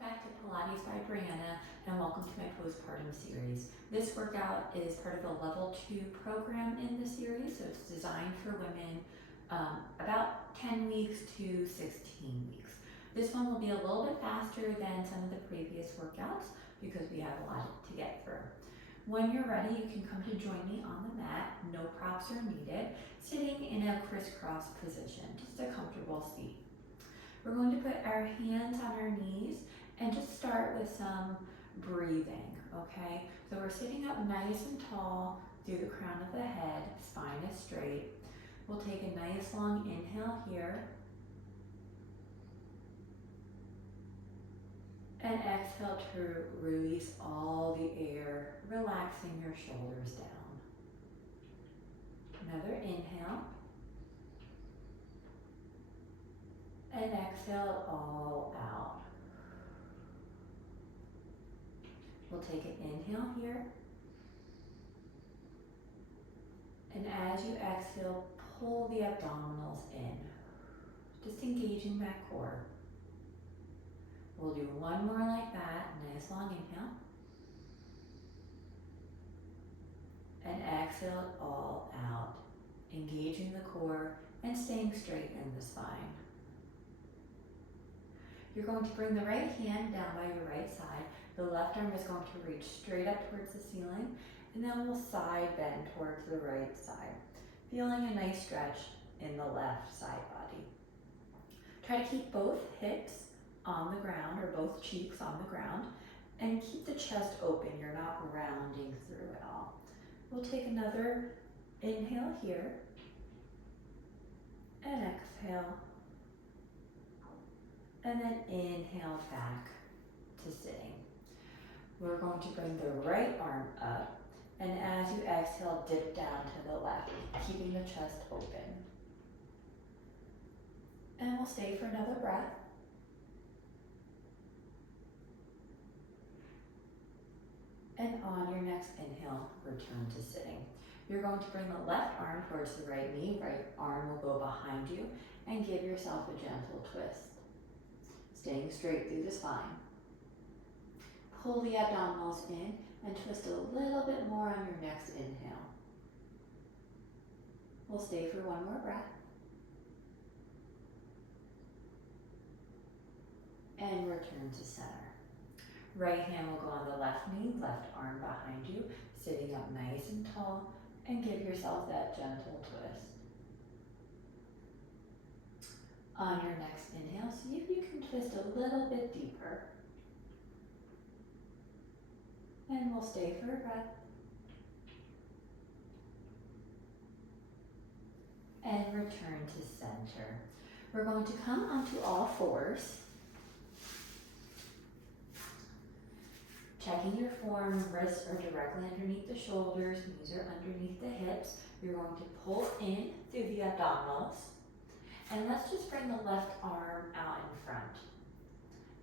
Welcome back to Pilates by Brianna and welcome to my postpartum series. This workout is part of a level 2 program in the series, so it's designed for women about 10 weeks to 16 weeks. This one will be a little bit faster than some of the previous workouts because we have a lot to get through. When you're ready, you can come to join me on the mat. No props are needed, sitting in a crisscross position, just a comfortable seat. We're going to put our hands on our knees and just start with some breathing, okay? So we're sitting up nice and tall through the crown of the head, spine is straight. We'll take a nice long inhale here. And exhale to release all the air, relaxing your shoulders down. Another inhale. And exhale all out. We'll take an inhale here. And as you exhale, pull the abdominals in, just engaging that core. We'll do one more like that, nice long inhale. And exhale it all out, engaging the core and staying straight in the spine. You're going to bring the right hand down by your right side. The left arm is going to reach straight up towards the ceiling, and then we'll side bend towards the right side, feeling a nice stretch in the left side body. Try to keep both hips on the ground, or both cheeks on the ground, and keep the chest open. You're not rounding through at all. We'll take another inhale here, and exhale. And then inhale back to sitting. We're going to bring the right arm up, and as you exhale, dip down to the left, keeping the chest open. And we'll stay for another breath. And on your next inhale, return to sitting. You're going to bring the left arm towards the right knee, right arm will go behind you, and give yourself a gentle twist. Staying straight through the spine. Pull the abdominals in and twist a little bit more on your next inhale. We'll stay for one more breath. And return to center. Right hand will go on the left knee, left arm behind you, sitting up nice and tall, and give yourself that gentle twist. On your next inhale, see if you can twist a little bit deeper. And we'll stay for a breath. And return to center. We're going to come onto all fours. Checking your form, wrists are directly underneath the shoulders, knees are underneath the hips. You're going to pull in through the abdominals. And let's just bring the left arm out in front.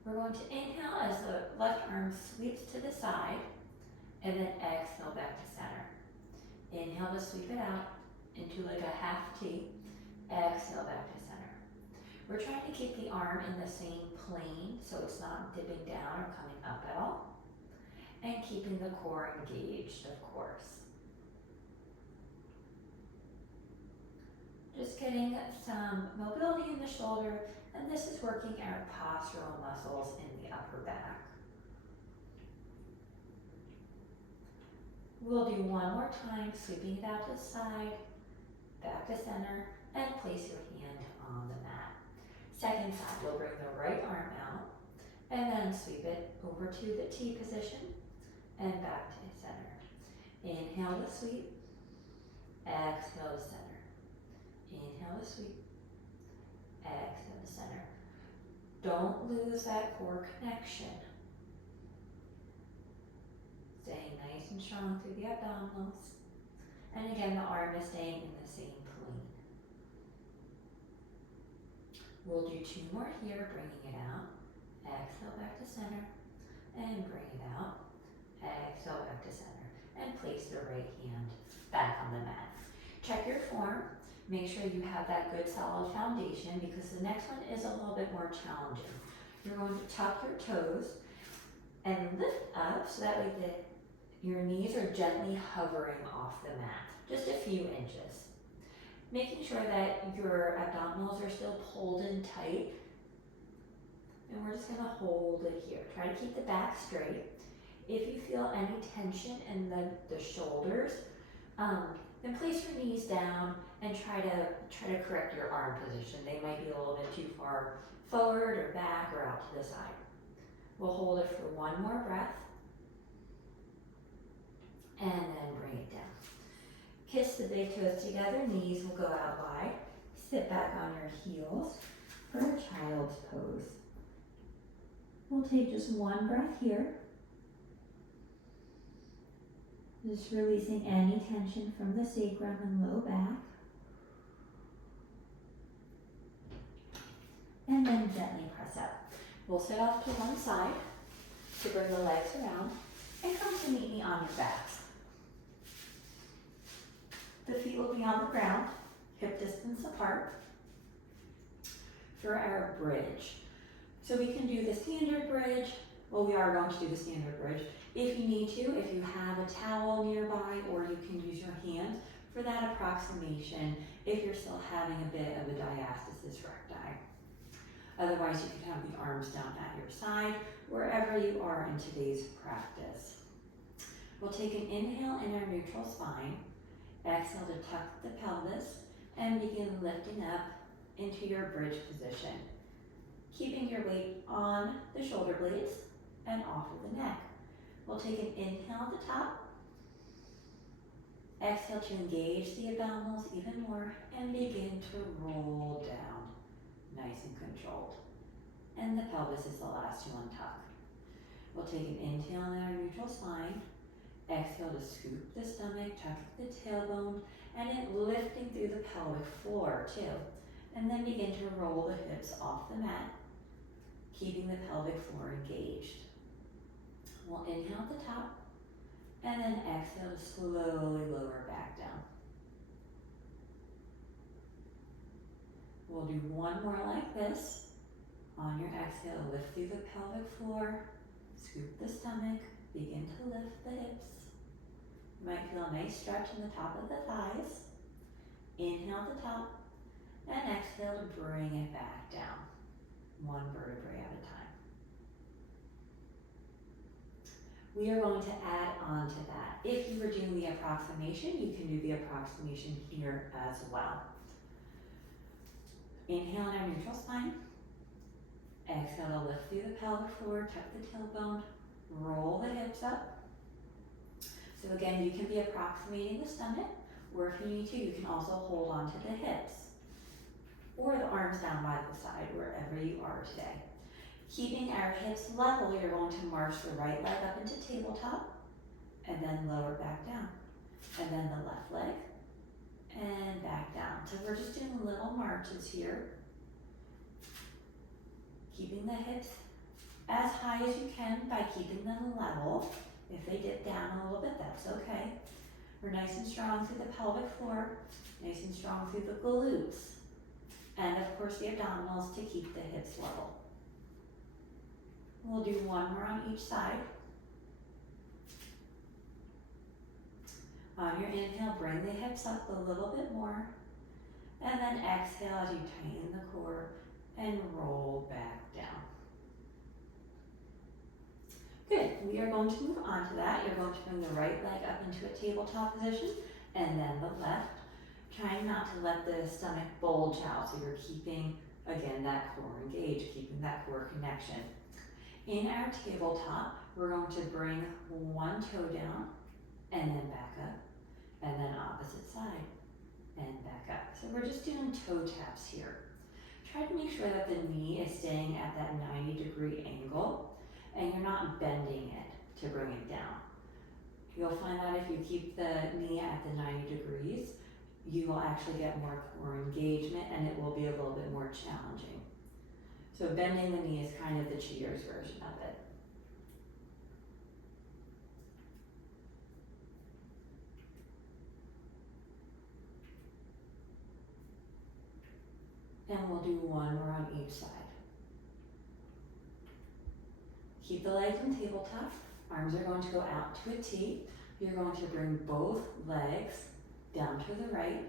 We're going to inhale as the left arm sweeps to the side, and then exhale back to center. Inhale to sweep it out into like a half T. Exhale back to center. We're trying to keep the arm in the same plane so it's not dipping down or coming up at all. And keeping the core engaged, of course. Just getting some mobility in the shoulder, and this is working our postural muscles in the upper back. We'll do one more time, sweeping it out to the side, back to center, and place your hand on the mat. Second side, we'll bring the right arm out, and then sweep it over to the T position, and back to center. Inhale to sweep, exhale to center. Inhale to sweep, exhale to center. Don't lose that core connection. Staying nice and strong through the abdominals. And again, the arm is staying in the same plane. We'll do two more here, bringing it out. Exhale back to center, and bring it out. Exhale back to center, and place the right hand back on the mat. Check your form. Make sure you have that good solid foundation because the next one is a little bit more challenging. You're going to tuck your toes and lift up so that way your knees are gently hovering off the mat, just a few inches. Making sure that your abdominals are still pulled in tight. And we're just gonna hold it here. Try to keep the back straight. If you feel any tension in the shoulders, then place your knees down and try to correct your arm position. They might be a little bit too far forward or back or out to the side. We'll hold it for one more breath and then bring it down. Kiss the big toes together, knees will go out wide. Sit back on your heels for a child's pose. We'll take just one breath here. Just releasing any tension from the sacrum and low back. And then gently press up. We'll sit off to one side to bring the legs around and come to meet me on your backs. The feet will be on the ground, hip distance apart for our bridge. So we can do the standard bridge. Well, we are going to do the standard bridge. If you need to, if you have a towel nearby, or you can use your hands for that approximation if you're still having a bit of a diastasis recti. Otherwise, you can have the arms down at your side, wherever you are in today's practice. We'll take an inhale in our neutral spine, exhale to tuck the pelvis, and begin lifting up into your bridge position, keeping your weight on the shoulder blades and off of the neck. We'll take an inhale at the top, exhale to engage the abdominals even more, and begin to roll down, nice and controlled. And the pelvis is the last to untuck. We'll take an inhale in our neutral spine, exhale to scoop the stomach, tuck the tailbone, and it lifting through the pelvic floor too. And then begin to roll the hips off the mat, keeping the pelvic floor engaged. We'll inhale at the top, and then exhale to slowly lower back down. We'll do one more like this. On your exhale, lift through the pelvic floor, scoop the stomach, begin to lift the hips. You might feel a nice stretch in the top of the thighs. Inhale at the top, and exhale to bring it back down, one vertebrae at a time. We are going to add on to that. If you were doing the approximation, you can do the approximation here as well. Inhale in our neutral spine. Exhale to lift through the pelvic floor, tuck the tailbone, roll the hips up. So again, you can be approximating the stomach, or if you need to, you can also hold on to the hips, or the arms down by the side, wherever you are today. Keeping our hips level, you're going to march the right leg up into tabletop, and then lower back down. And then the left leg, and back down. So we're just doing little marches here. Keeping the hips as high as you can by keeping them level. If they dip down a little bit, that's okay. We're nice and strong through the pelvic floor, nice and strong through the glutes, and of course the abdominals to keep the hips level. We'll do one more on each side. On your inhale, bring the hips up a little bit more, and then exhale as you tighten the core and roll back down. Good, we are going to move on to that. You're going to bring the right leg up into a tabletop position, and then the left, trying not to let the stomach bulge out, so you're keeping, again, that core engaged, keeping that core connection. In our tabletop, we're going to bring one toe down, and then back up, and then opposite side, and back up. So we're just doing toe taps here. Try to make sure that the knee is staying at that 90-degree angle, and you're not bending it to bring it down. You'll find that if you keep the knee at the 90 degrees, you will actually get more core engagement, and it will be a little bit more challenging. So bending the knee is kind of the cheater's version of it. And we'll do one more on each side. Keep the legs in tabletop. Arms are going to go out to a T. You're going to bring both legs down to the right,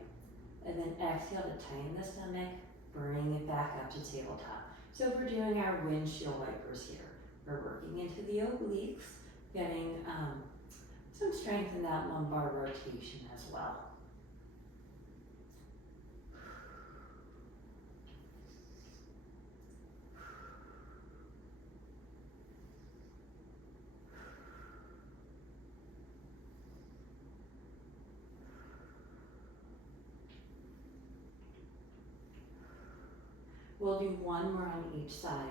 and then exhale to tighten the stomach, bring it back up to tabletop. So we're doing our windshield wipers here. We're working into the obliques, getting some strength in that lumbar rotation as well. We'll do one more on each side.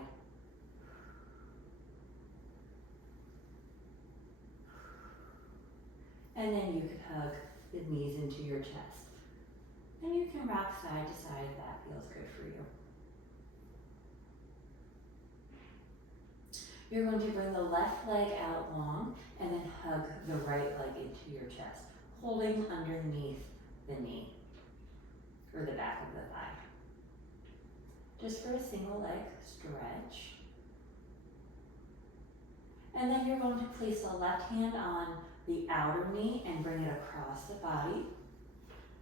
And then you could hug the knees into your chest. And you can rock side to side if that feels good for you. You're going to bring the left leg out long and then hug the right leg into your chest, holding underneath the knee or the back of the thigh. Just for a single leg stretch. And then you're going to place the left hand on the outer knee and bring it across the body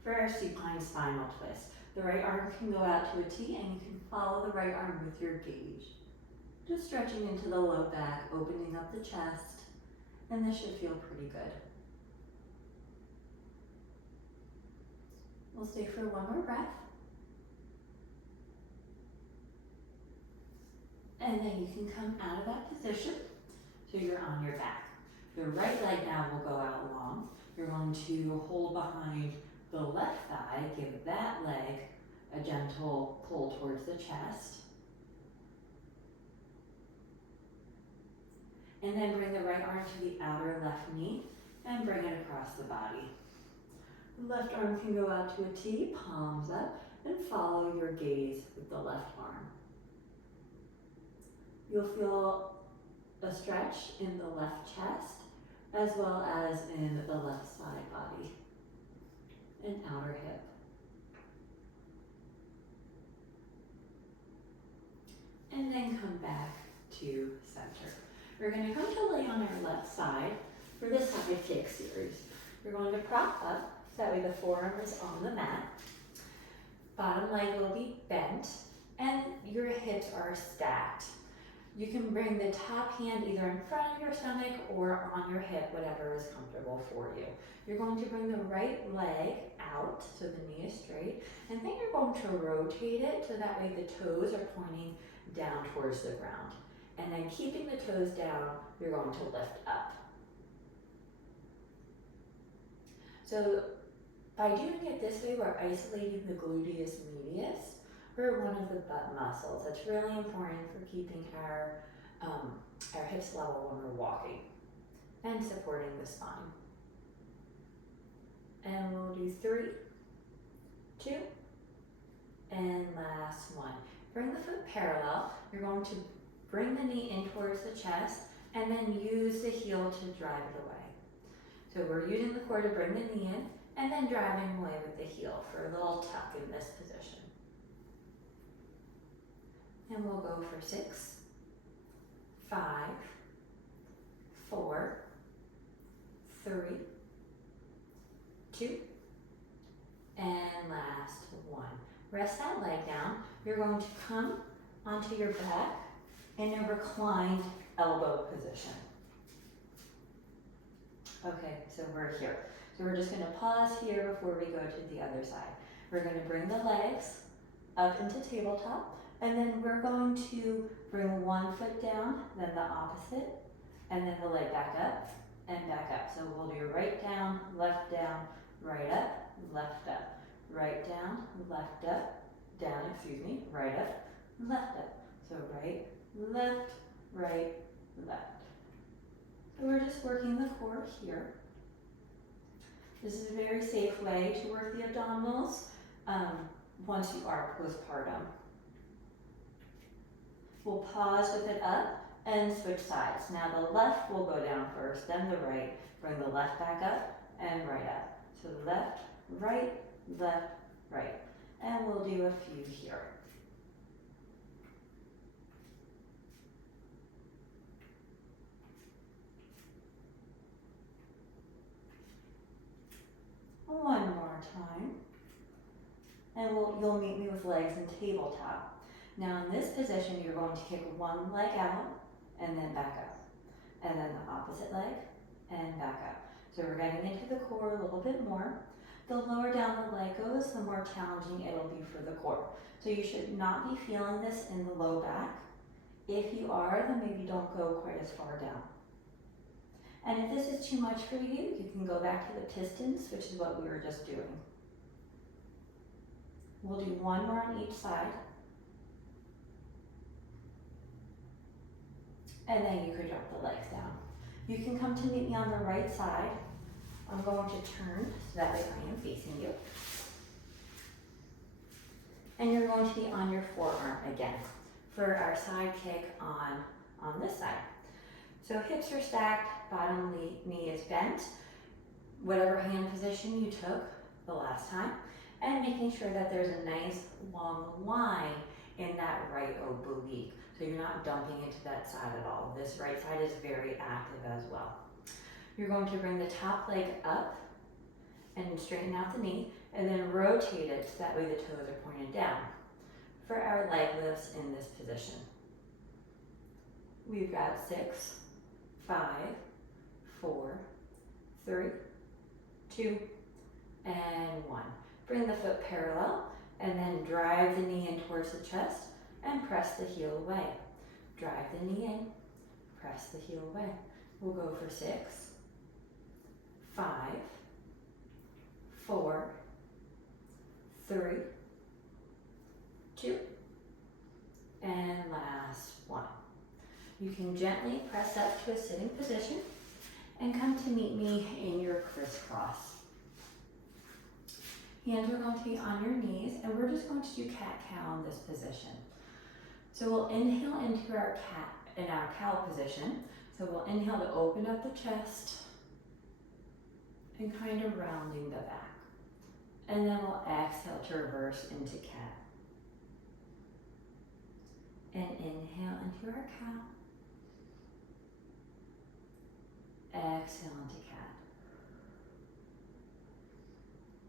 for our supine spinal twist. The right arm can go out to a T and you can follow the right arm with your gaze. Just stretching into the low back, opening up the chest, and this should feel pretty good. We'll stay for one more breath. And then you can come out of that position so you're on your back. The right leg now will go out long. You're going to hold behind the left thigh, give that leg a gentle pull towards the chest. And then bring the right arm to the outer left knee and bring it across the body. The left arm can go out to a T, palms up, and follow your gaze with the left arm. You'll feel a stretch in the left chest as well as in the left side body and outer hip. And then come back to center. We're going to come to lay on our left side for the side kick series. We're going to prop up so that way the forearm is on the mat. Bottom leg will be bent and your hips are stacked. You can bring the top hand either in front of your stomach or on your hip, whatever is comfortable for you. You're going to bring the right leg out so the knee is straight, and then you're going to rotate it so that way the toes are pointing down towards the ground. And then keeping the toes down, you're going to lift up. So by doing it this way, we're isolating the gluteus medius, or one of the butt muscles. That's really important for keeping our hips level when we're walking and supporting the spine. And we'll do 3, 2, and last one. Bring the foot parallel. You're going to bring the knee in towards the chest and then use the heel to drive it away. So we're using the core to bring the knee in and then driving away with the heel for a little tuck in this position. And we'll go for 6, 5, 4, 3, 2, and last one. Rest that leg down. You're going to come onto your back in a reclined elbow position. Okay, so we're here. So we're just going to pause here before we go to the other side. We're going to bring the legs up into tabletop, and then we're going to bring one foot down, then the opposite, and then the leg back up and back up. So we'll do right down, right up, right up, right down, left up, down, right up, left up. So right, left, right, left. So we're just working the core here. This is a very safe way to work the abdominals once you are postpartum. We'll pause with it up and switch sides. Now the left will go down first, then the right. Bring the left back up and right up. So left, right, right. And we'll do a few here. and you'll meet me with legs in tabletop. Now in this position, you're going to kick one leg out and then back up. And then the opposite leg and back up. So we're getting into the core a little bit more. The lower down the leg goes, the more challenging it'll be for the core. So you should not be feeling this in the low back. If you are, then maybe don't go quite as far down. And if this is too much for you, you can go back to the pistons, which is what we were just doing. We'll do one more on each side. And then you could drop the legs down. You can come to meet me on the right side. I'm going to turn so that way I am facing you. And you're going to be on your forearm again for our side kick on this side. So hips are stacked, bottom knee is bent, whatever hand position you took the last time, and making sure that there's a nice long line in that right oblique. So you're not dumping into that side at all. This right side is very active as well. You're going to bring the top leg up and straighten out the knee, and then rotate it so that way the toes are pointed down for our leg lifts in this position. We've got 6, 5, 4, 3, 2, and 1. Bring the foot parallel and then drive the knee in towards the chest and press the heel away. Drive the knee in, press the heel away. We'll go for 6, 5, 4, 3, 2, and last 1. You can gently press up to a sitting position and come to meet me in your crisscross. Hands are going to be on your knees, and we're just going to do cat-cow in this position. So we'll inhale into our cow position. So we'll inhale to open up the chest and kind of rounding the back. And then we'll exhale to reverse into cat. And inhale into our cow. Exhale into cat.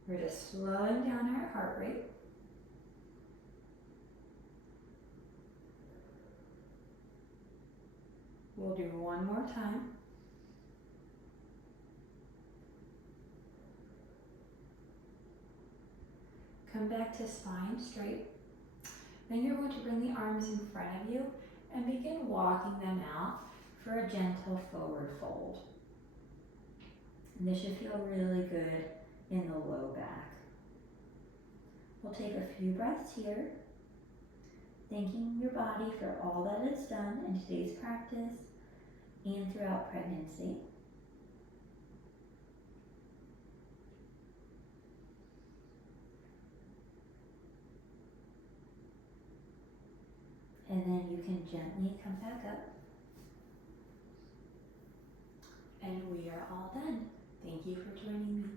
We're just slowing down our heart rate. We'll do one more time. Come back to spine straight. Then you're going to bring the arms in front of you and begin walking them out for a gentle forward fold. And this should feel really good in the low back. We'll take a few breaths here, thanking your body for all that it's done in today's practice and throughout pregnancy. And then you can gently come back up. And we are all done. Thank you for joining me.